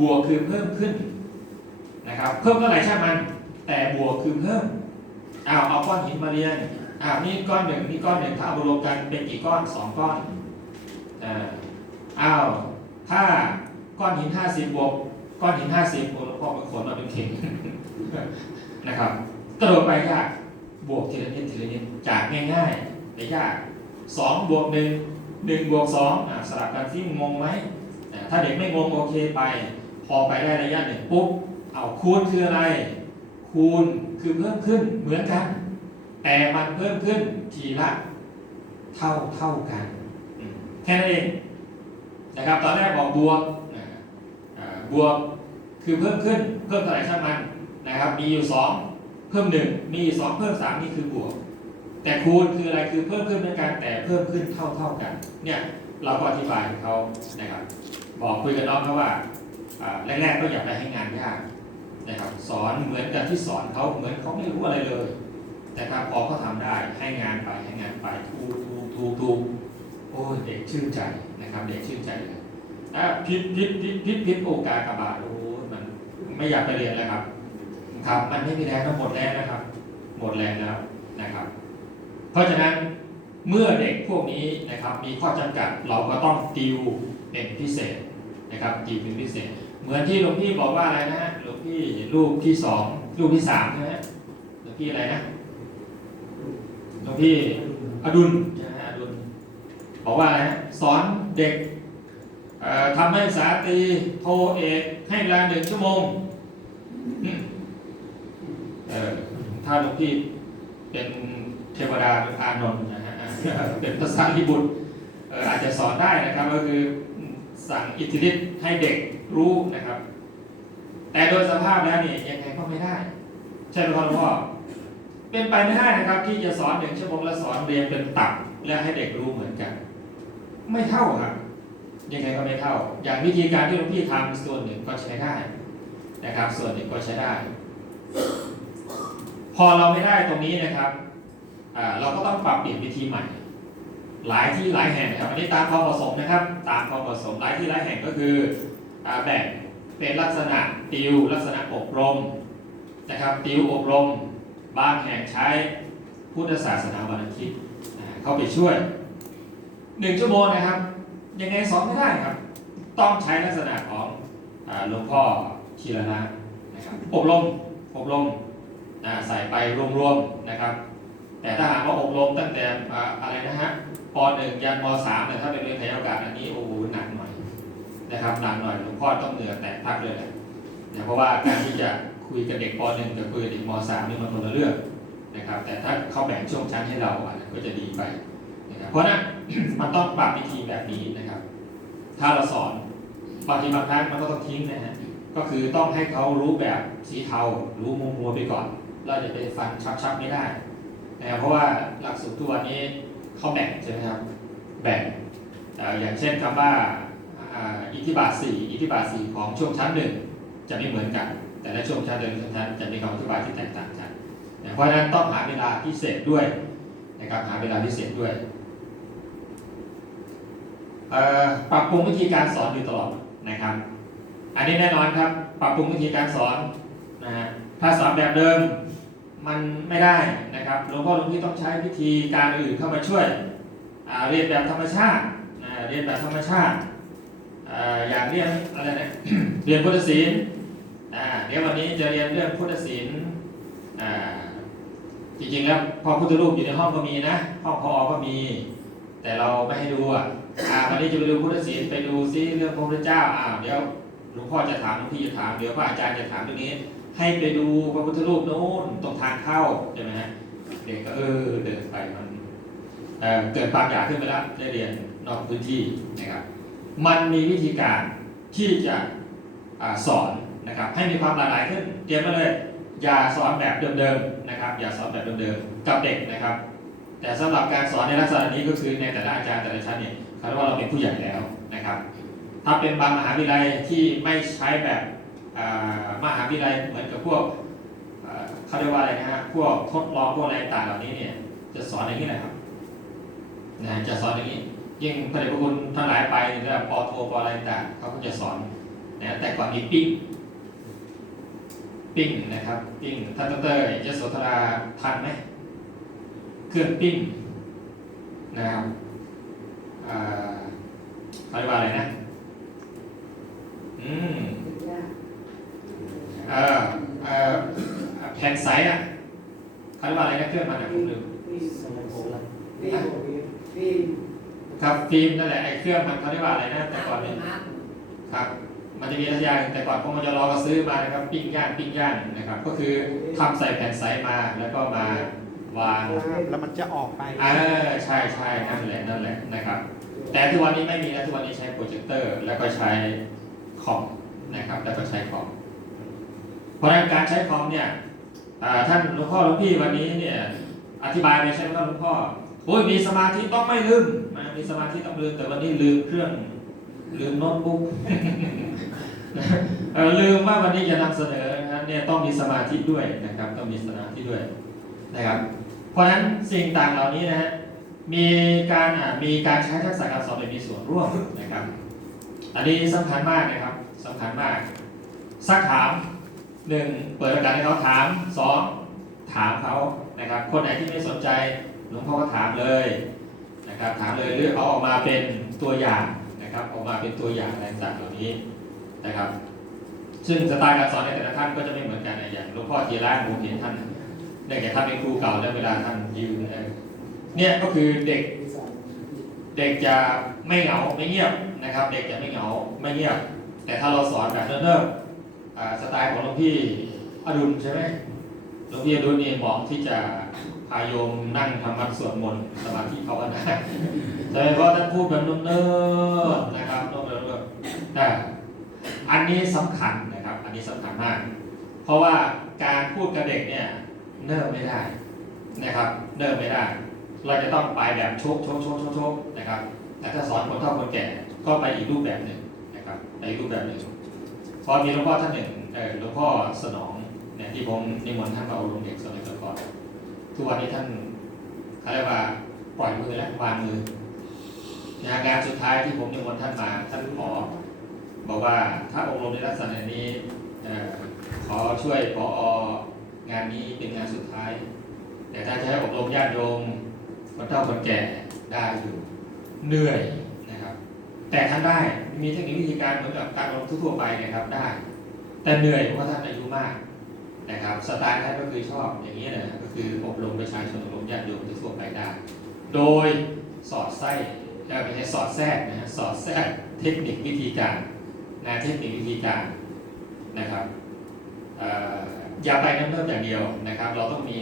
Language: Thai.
บวกคือเพิ่มขึ้นนะครับ เพิ่มเท่าไหร่ช่างมัน แต่บวกคือเพิ่มอ้าวเอาก้อนหินมาเรียงอ้าวนี่ก้อนหนึ่งนี่ก้อนหนึ่งถ้าเอามารวมกันเป็นกี่ก้อนสองก้อนอ้าวถ้าก้อนหินห้าสิบบวกก้อนหินห้าสิบโอ้หลวงพ่อมันขนมาเป็นเข่งนะครับกระโดดไปยากบวกทีละนิดทีละนิดจากง่ายๆแต่ยากสองบวกหนึ่งหนึ่งบวกสองอะสลับกันที่งงไหมถ้าเด็กไม่งงโอเคไป พอไปได้ระยะหนึ่งปุ๊บเอาคูณคืออะไร คูณคือเพิ่มขึ้นเหมือนกัน แต่มันเพิ่มขึ้นทีละเท่าเท่ากัน แค่นั้นเองนะครับตอนแรกบอกบวกบวกคือเพิ่มขึ้นเพิ่มเท่าไหร่ช่างมันนะครับ มีอยู่สองเพิ่มหนึ่งมีสองเพิ่มสามนี่คือบวก แต่คูณคืออะไรคือเพิ่มขึ้นเหมือนกันแต่เพิ่มขึ้นเท่าเท่ากัน เนี่ยเราก็อธิบายให้เขานะครับ บอกคุยกับน้องเขาว่า แรกๆก็อย่าไปให้งานยากนะครับสอนเหมือนกับที่สอนเขาเหมือนเขาไม่รู้อะไรเลยนะครับพอเขาทำได้ให้งานไปให้งานไปทูทูทูทูโอ้เด็กชื่นใจนะครับ เด็กชื่นใจเลยถ้าพิษพิษพิษพิษพิษโอกากระบาดโอ้มันไม่อยากไปเรียนแล้วครับครับมันไม่มีแรงแล้วหมดแรงแล้วครับ หมดแรงแล้วนะครับ เพราะฉะนั้นเมื่อเด็กพวกนี้นะครับ มีข้อจำกัดเราก็ต้องติวเป็นพิเศษนะครับติวเป็นพิเศษ เหมือนที่หลวงพี่บอกว่าอะไรนะฮะหลวงพี่รูปที่สองรูปที่สามใช่ไหมหลวงพี่อะไรนะหลวงพี่อดุลใช่ไหมอดุลบอกว่าอะไรฮะสอนเด็กทำให้ศึกษาตรีโทเอกให้เวลาหนึ่งชั่วโมงถ้าหลวงพี่เป็นเทวดาเป็นอานนท์นะฮะเป็นภาษาลิบุตรเอ่ออาจจะสอนได้นะครับก็คือสั่งอิทธิฤทธิ์ให้เด็ก รู้นะครับ แต่โดยสภาพแล้วเนี่ยยังไงก็ไม่ได้ ใช่ไหมครับหลวงพ่อเป็นไปไม่ได้นะครับ ที่จะสอนหนึ่งชั่วโมงแล้วสอนเรียนเป็นตับและให้เด็กรู้เหมือนกัน ไม่เท่าครับยังไงก็ไม่เท่า อย่างวิธีการที่หลวงพี่ทำส่วนหนึ่งก็ใช้ได้นะครับ ส่วนหนึ่งก็ใช้ได้ พอเราไม่ได้ตรงนี้นะครับอ่าเราก็ต้องปรับเปลี่ยนวิธีใหม่ หลายที่หลายแห่งนะครับอันนี้ตามความเหมาะสมนะครับ ตามความเหมาะสมหลายที่หลายแห่งก็คือ อ่แบ่งเป็นลักษณะติวลักษณะอบรมนะครับติวอบรมบางแห่งใช้พุทธศาสนาวันอาทิตย์เข้าไปช่วยหนึ่งชั่วโมงนะครับยังไงสอนไม่ได้ครับ ต้องใช้ลักษณะของหลวงพ่อทีละนะนะครับอบรมอบรมใส่ไปรวมๆนะครับ แต่ถ้าหากว่าอบรมตั้งแต่อะไรนะฮะป .1 ยันม .3 เนี่ยถ้าเป็นเรียนไทยโอกาสอันนี้โอ้โหหนัก นะครับหนักหน่อยหลวงพ่อต้องเหนื่อยแตกพักเลยแหละนะเพราะว่าการที่จะคุยกับเด็กป .1 กับคุยกับเด็กม .3 นี่มันคนละเรื่องนะครับ แต่ถ้าเขาแบ่งช่วงชั้นให้เราอะก็จะดีไปนะครับเพราะฉะนั้นมันต้องปรับวิธีแบบนี้นะครับ ถ้าเราสอนบางทีบางครั้งมันก็ต้องทิ้งนะฮะก็คือต้องให้เขารู้แบบสีเทารู้มุมมัวๆไปก่อน เราจะไปฟันชับๆไม่ได้นะครับเพราะว่าหลักสูตรทุกวันนี้เขาแบ่งใช่ไหมครับแบ่งอย่างเช่นคำว่า อิทธิบาทสี่อิทธิบาทสี่ของช่วงชั้นหนึ่งจะไม่เหมือนกัน แต่ละช่วงชั้นเดินช่วงชั้นจะมีคำอธิบายที่แตกต่างกันเพราะฉะนั้นต้องหาเวลาพิเศษด้วยนะครับหาเวลาพิเศษด้วยปรับปรุงวิธีการสอนอยู่ตลอดนะครับ อันนี้แน่นอนครับ ปรับปรุงวิธีการสอนนะฮะถ้าสอนแบบเดิมมันไม่ได้นะครับหลวงพ่อหลวงพี่ต้องใช้วิธีการอื่นเข้ามาช่วยเรียนแบบธรรมชาติเรียนแบบธรรมชาติ อ่าอย่างเรียนอะไรนะเรียนพุทธศิลป์อ่าเดี๋ยววันนี้จะเรียนเรื่องพุทธศิลป์อ่าจริงๆแล้วพอพุทธรูปอยู่ในห้องก็มีนะห้องพอก็มี แต่เราไม่ให้ดูอะอ่าวันนี้จะไปดูพุทธศิลป์ไปดูซิเรื่องพระพุทธเจ้าอ่าเดี๋ยวหลวงพ่อจะถามหลวงพี่จะถามเดี๋ยวพระอาจารย์จะถามเรื่องนี้ ให้ไปดูพระพุทธรูปโน้นตรงทางเข้าใช่ไหมฮะเด็กก็เออเดินไปมันเอ่อเกิดความอยากขึ้นไปแล้วได้เรียนนอกพื้นที่นะครับ มันมีวิธีการที่จะอสอนนะครับให้มีความหลากหลายขึ้นเตรียมไว้เลย อย่าสอนแบบเดิมๆนะครับ อย่าสอนแบบเดิมๆกับเด็กนะครับ แต่สำหรับการสอนในลักษณะนี้ก็คือในแต่ละอาจารย์แต่ละชั้นเนี่ยเขาเรียกว่าเราเป็นผู้ใหญ่แล้วนะครับ ถ้าเป็นบางมหาวิทยาลัยที่ไม่ใช้แบบมหาวิทยาลัยเหมือนกับพวกอ่าเขาเรียกว่าอะไรนะฮะพวกทดลองพวกอะไรต่างเหล่านี้เนี่ยจะสอนอย่างนี้แหละครับนะจะสอนอย่างนี้ ยิ่งพระเดชพระคุณทั้งหลายไประดับปอโทปออะไรต่างเขาก็จะสอนนะแต่ก่อนมีปิ้งปิ้งนะครับปิ้งท่านดรยโสธราทันไหมเครื่องปิ้งนะครับเขาเรียกว่าอะไรนะ อืมเออเออแผ่นใสอะเขาเรียกว่าอะไรนะเครื่องมันอะผมลืม ครับฟิล์มนั่นแหละไอ้เครื่องมันเขาเรียกว่าอะไรนะแต่ก่อนเนี่ยครับมันจะมีระยะแต่ก่อนพวกมันจะรอก็ซื้อมานะครับ ปิ้งย่างปิ้งย่างนะครับ ก็คือทำใส่แผ่นใสมาแล้วก็มาวางแล้วมันจะออกไปเออใช่ใช่นั่นแหละนั่นแหละนะครับ แต่ทุกวันนี้ไม่มีนะทุกวันนี้ใช้โปรเจคเตอร์ แล้วก็ใช้คอมนะครับ แล้วก็ใช้คอมเพราะฉะนั้นการใช้คอมเนี่ยอ่าท่านหลวงพ่อหลวงพี่วันนี้เนี่ยอธิบายไปใช่ไหมครับหลวงพ่อ โอ้ยมีสมาธิต้องไม่ลืมนะมีสมาธิต้องลืมแต่วันนี้ลืมเครื่อง ลืมโน้ตบุ๊กลืมว่าวันนี้จะนำเสนอนะครับเนี่ยต้องมีสมาธิด้วยนะครับ ต้องมีสมาธิด้วยนะครับ เพราะฉะนั้นสิ่งต่างเหล่านี้นะฮะมีการอะมีการใช้ทักษะการสอนแบบมีส่วนร่วมนะครับ อันนี้สำคัญมากนะครับสำคัญมากซักถามหนึ่งเปิดโอกาสให้เขาถามสองถามเขานะครับ คนไหนที่ไม่สนใจ หลวงพ่อก็ถามเลยนะครับถามเลยเลือกเอาออกมาเป็นตัวอย่างนะครับออกมาเป็นตัวอย่างอะไรต่างเหล่านี้นะครับ ซึ่งสไตล์การสอนในแต่ละท่านก็จะไม่เหมือนกันอย่างหลวงพ่อทีละผมเห็นท่านเนื่องจากท่านเป็นครูเก่าแล้วเวลาท่านยืนเนี่ยก็คือเด็กเด็กจะไม่เหงาไม่เงียบนะครับ เด็กจะไม่เหงาไม่เงียบ แต่ถ้าเราสอนแบบเนิ่มๆสไตล์ของหลวงพี่อดุลใช่ไหม หลวงพี่อดุลนี่เหมาะที่จะพาโยมนั่งทำมัดสวดมนต์สมาธิภาวนาโดยเฉพาะท่านพูดแบบนิ่มๆนะครับนิ่มๆแต่อันนี้สำคัญนะครับ อันนี้สำคัญมาก เพราะว่าการพูดกับเด็กเนี่ยเนิ่มไม่ได้นะครับเนิ่มไม่ได้ เราจะต้องไปแบบโชกโชกโชกโชกชกนะครับแต่ถ้าสอนคนเฒ่าคนแก่ก็ไปอีกรูปแบบหนึ่งนะครับไปอีกรูปแบบหนึ่งพอมีหลวงพ่อท่านหนึ่งเออหลวงพ่อสนอง เนี่ยที่ผมนิมนต์ท่านมาอบรมเด็กสมัยก่อนทุกวันนี้ท่านเขาเรียกว่าปล่อยมือแล้ววางมืองานการสุดท้ายที่ผมนิมนต์ท่านมาท่านขอบอกว่าถ้าอบรมในลักษณะนี้ขอช่วยพองานนี้เป็นงานสุดท้าย แต่ถ้าจะให้อบรมญาติโยมคนเฒ่าคนแก่ได้อยู่เหนื่อยนะครับ แต่ท่านได้มีเทคนิควิธีการเหมือนกับการอบรมทั่วไปนะครับได้ แต่เหนื่อยเพราะท่านอายุมาก นะครับสไตล์ท่านก็คือชอบอย่างนี้นะก็คืออบรมประชาชนอบรมญาติโยมทั่วไปได้ โดยสอดไส้แล้วไม่ใช่สอดแทรกนะฮะสอดแทรกเทคนิควิธีการนะเทคนิควิธีการนะครับออย่าไปน้ำเพิ่มอย่างเดียวนะครับ เราต้องมี